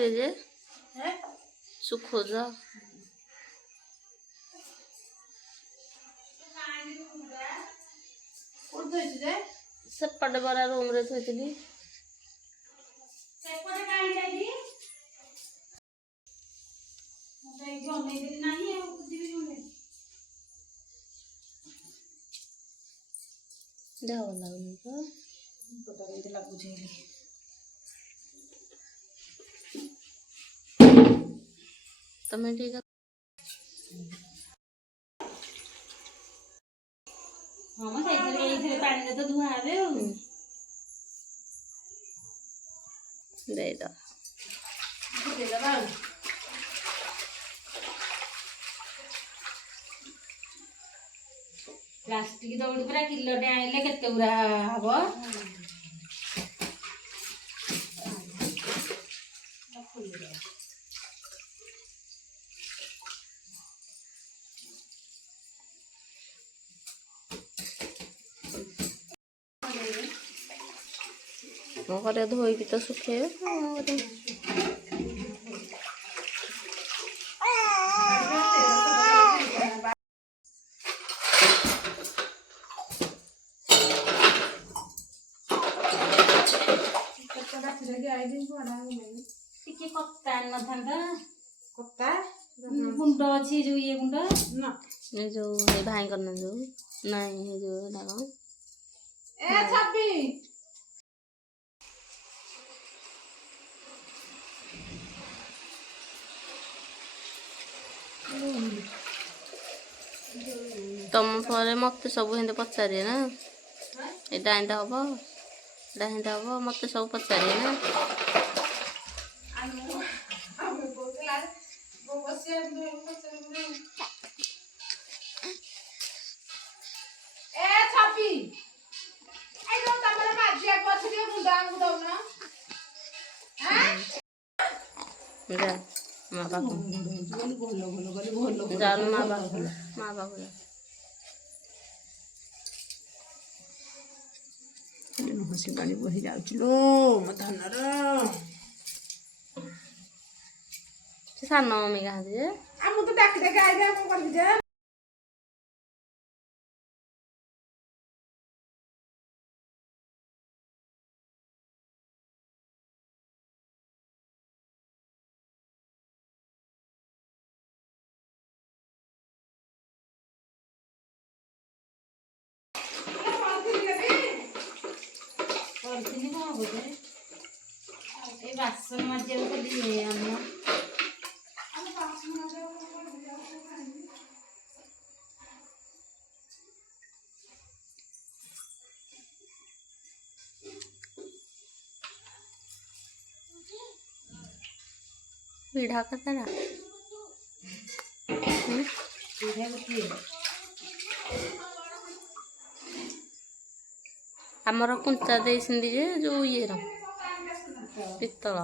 करे जे सुखो जा सेपटे बरा रूम रे थोइतली सेपटे काई जाई मते जने दिन नाही आ कुदी जने जाओ लागनी तो पता नहीं लागु छेली तमे ठीक है हां म एइथे पानी दे तो धुआ आबे दे दो दे दबा प्लास्टिक दौड़ी पूरा किलोटे आइले केते पूरा हबो करे धोई की तो सुखे टिके कत्ता न थांदा कत्ता गुंड अछि जो ये गुंड ना ये जो ये भाई करना जो नहीं ये जो लगाओ ए छब्बी तुम पर मत सब हिंदे पचारे ना एटा हिंदा हबो एटा हिंदा हबो मत सब पचारे ना आमे बोतला वो बसिया दो पचारे ए छब्बी ए जो तमरे बाजिया पछियो गुंडा गुंडा ना हैं जा माँ बाप जा माँ बाप हसी पानी बही जाउछलो म धनर सानो मम्मी कहाँ जे आ मु तो डाक डाक आइले को करबी जे करथिनी को बोले ए बासन मजे को दिए हम बासन मजे पीढ़ा कतरा पीढ़ा गोटे आमर कुंचा दे जो ये पितल